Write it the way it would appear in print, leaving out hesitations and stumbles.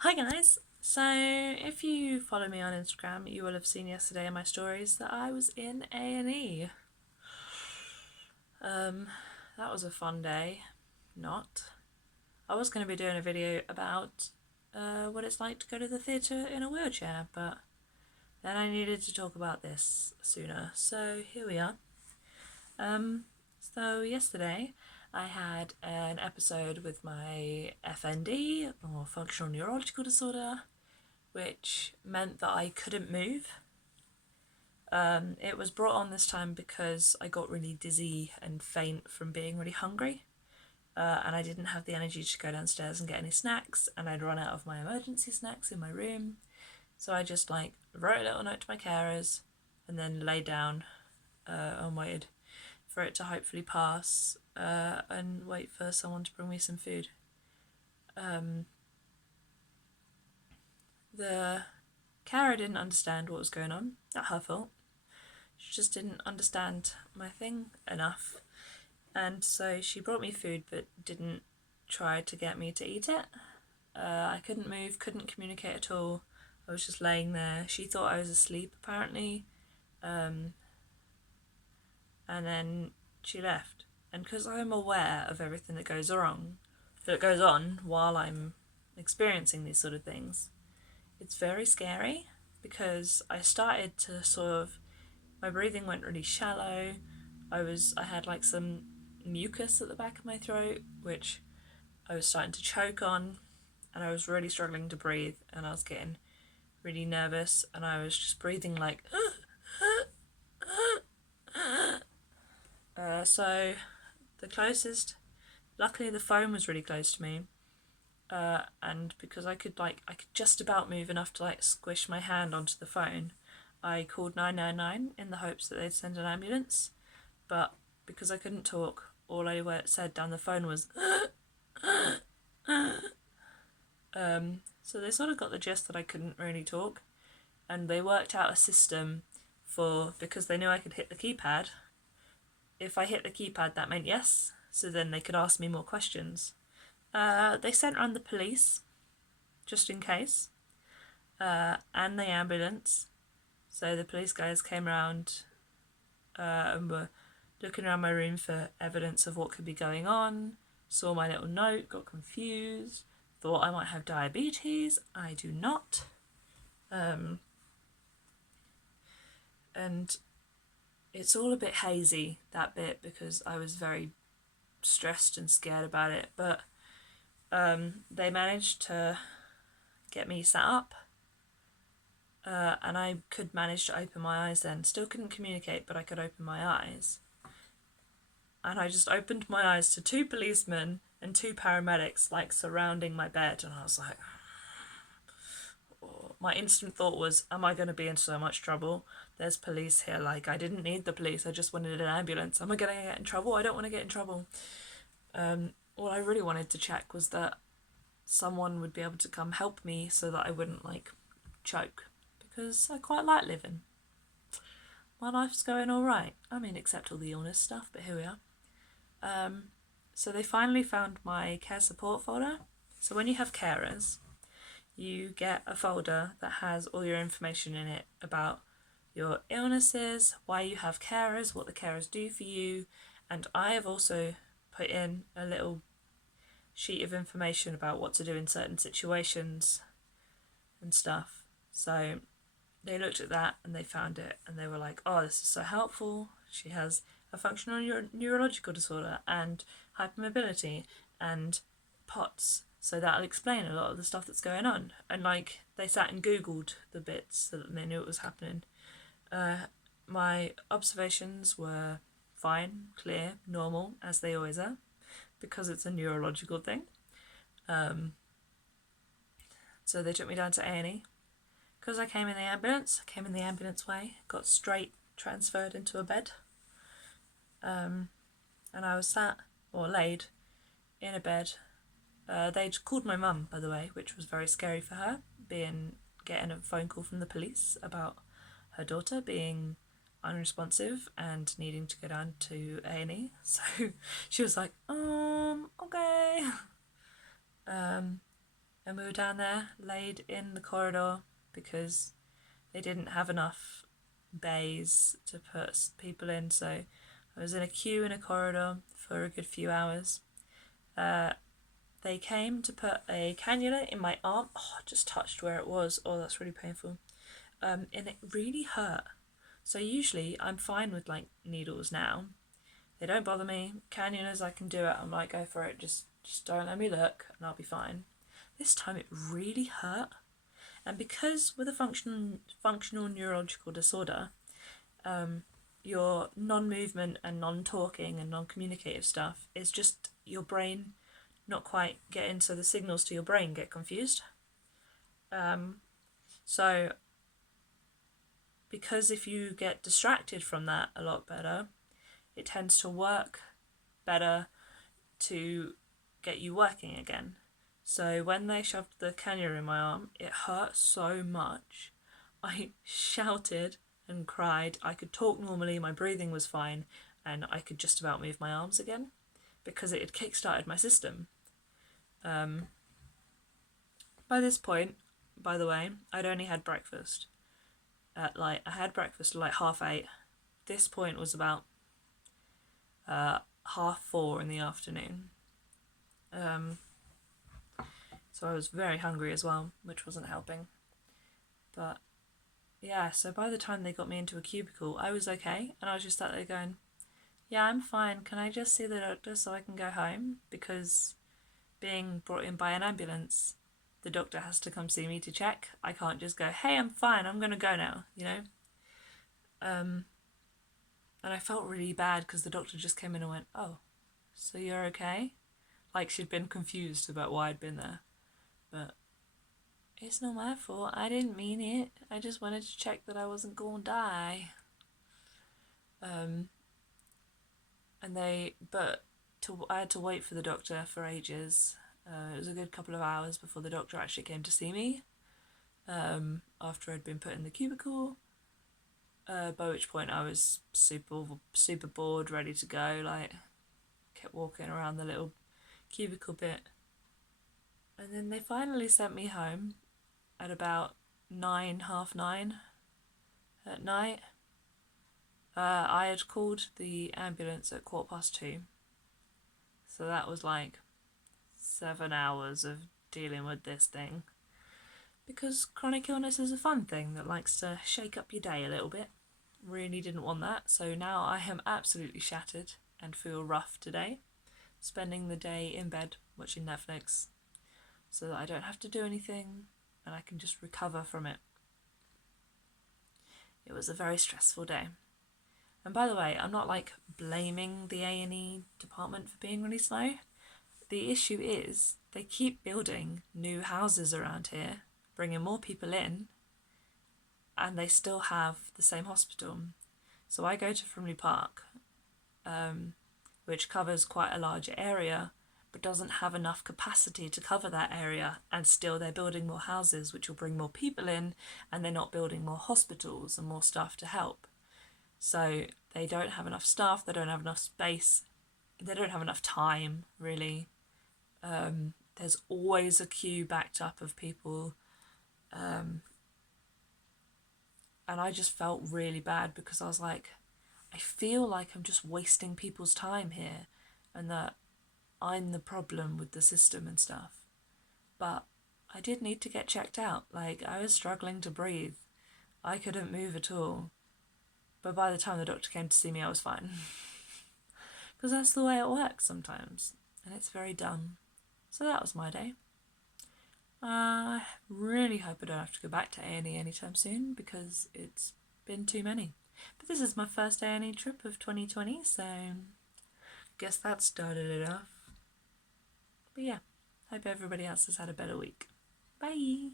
Hi guys! So, if you follow me on Instagram, you will have seen yesterday in my stories that I was in A&E. That was a fun day. Not. I was going to be doing a video about what it's like to go to the theatre in a wheelchair, but then I needed to talk about this sooner, so here we are. So yesterday I had an episode with my FND, or functional neurological disorder, which meant that I couldn't move. It was brought on this time because I got really dizzy and faint from being really hungry, and I didn't have the energy to go downstairs and get any snacks, and I'd run out of my emergency snacks in my room. So I just wrote a little note to my carers and then lay down and waited for it to hopefully pass and wait for someone to bring me some food. The carer didn't understand what was going on. Not her fault. She just didn't understand my thing enough. And so she brought me food but didn't try to get me to eat it. I couldn't move, couldn't communicate at all. I was just laying there. She thought I was asleep apparently. And then she left. And because I'm aware of everything that goes on while I'm experiencing these sort of things, it's very scary because I started to my breathing went really shallow. I had some mucus at the back of my throat, which I was starting to choke on, and I was really struggling to breathe, and I was getting really nervous, and I was just breathing like so the closest, luckily the phone was really close to me, and because I could just about move enough to squish my hand onto the phone, I called 999 in the hopes that they'd send an ambulance, but because I couldn't talk, all I said down the phone was so they sort of got the gist that I couldn't really talk, and they worked out a system because they knew I could hit the keypad. If I hit the keypad, that meant yes, so then they could ask me more questions. They sent around the police, just in case, and the ambulance. So the police guys came around and were looking around my room for evidence of what could be going on, saw my little note, got confused, thought I might have diabetes. I do not. And it's all a bit hazy, that bit, because I was very stressed and scared about it, but they managed to get me sat up, and I could manage to open my eyes then. Still couldn't communicate, but I could open my eyes. And I just opened my eyes to two policemen and two paramedics surrounding my bed, and I was like, oh. My instant thought was, am I going to be in so much trouble? There's police here. I didn't need the police, I just wanted an ambulance. Am I going to get in trouble? I don't want to get in trouble. All I really wanted to check was that someone would be able to come help me so that I wouldn't choke, because I quite like living. My life's going alright. I mean, except all the illness stuff, but here we are. So they finally found my care support folder. So when you have carers, you get a folder that has all your information in it about your illnesses, why you have carers, what the carers do for you, and I have also put in a little sheet of information about what to do in certain situations and stuff. So they looked at that and they found it and they were like, oh, this is so helpful. She has a functional neurological disorder and hypermobility and POTS, so that'll explain a lot of the stuff that's going on. And they sat and googled the bits so that they knew it was happening. My observations were fine, clear, normal, as they always are, because it's a neurological thing. So they took me down to A&E. Because I came in the ambulance way, got straight transferred into a bed. And I was laid in a bed. They'd called my mum, by the way, which was very scary for her, getting a phone call from the police about her daughter being unresponsive and needing to go down to A&E. So she was like, okay. And we were down there, laid in the corridor, because they didn't have enough bays to put people in, so I was in a queue in a corridor for a good few hours. They came to put a cannula in my arm. Oh, I just touched where it was. Oh, that's really painful. And it really hurt. So usually I'm fine with like needles now. They don't bother me. Cannulas, I can do it. I'm like, go for it. Just don't let me look, and I'll be fine. This time it really hurt. And because with a functional neurological disorder, your non-movement and non-talking and non-communicative stuff is just your brain not quite getting, so the signals to your brain get confused. So because if you get distracted from that a lot better, it tends to work better to get you working again. So when they shoved the cannula in my arm, it hurt so much. I shouted and cried. I could talk normally, my breathing was fine, and I could just about move my arms again because it had kick-started my system. By this point, by the way, I'd only had breakfast. I had breakfast at like 8:30. This point was about 4:30 in the afternoon. So I was very hungry as well, which wasn't helping. But yeah, so by the time they got me into a cubicle, I was okay, and I was just sat there going, yeah, I'm fine, can I just see the doctor so I can go home? Because being brought in by an ambulance, the doctor has to come see me to check. I can't just go, hey, I'm fine, I'm going to go now, you know? And I felt really bad because the doctor just came in and went, oh, so you're okay? Like she'd been confused about why I'd been there. But it's not my fault. I didn't mean it. I just wanted to check that I wasn't going to die. I had to wait for the doctor for ages. It was a good couple of hours before the doctor actually came to see me. After I'd been put in the cubicle. By which point I was super bored, ready to go. Like, kept walking around the little cubicle bit. And then they finally sent me home at about 9:30 at night. I had called the ambulance at 2:15. So that was like 7 hours of dealing with this thing. Because chronic illness is a fun thing that likes to shake up your day a little bit. Really didn't want that. So now I am absolutely shattered and feel rough today. Spending the day in bed watching Netflix so that I don't have to do anything and I can just recover from it. It was a very stressful day. And by the way, I'm not like blaming the A&E department for being really slow. The issue is they keep building new houses around here, bringing more people in, and they still have the same hospital. So I go to Frimley Park, which covers quite a large area, but doesn't have enough capacity to cover that area, and still they're building more houses which will bring more people in, and they're not building more hospitals and more stuff to help. So they don't have enough staff, they don't have enough space, they don't have enough time, really. There's always a queue backed up of people, and I just felt really bad because I was like, I feel like I'm just wasting people's time here, and that I'm the problem with the system and stuff. But I did need to get checked out. Like, I was struggling to breathe. I couldn't move at all. But by the time the doctor came to see me, I was fine. Because that's the way it works sometimes. And it's very dumb. So that was my day. I really hope I don't have to go back to A&E anytime soon, because it's been too many. But this is my first A&E trip of 2020, so guess that started it off. But yeah, hope everybody else has had a better week. Bye!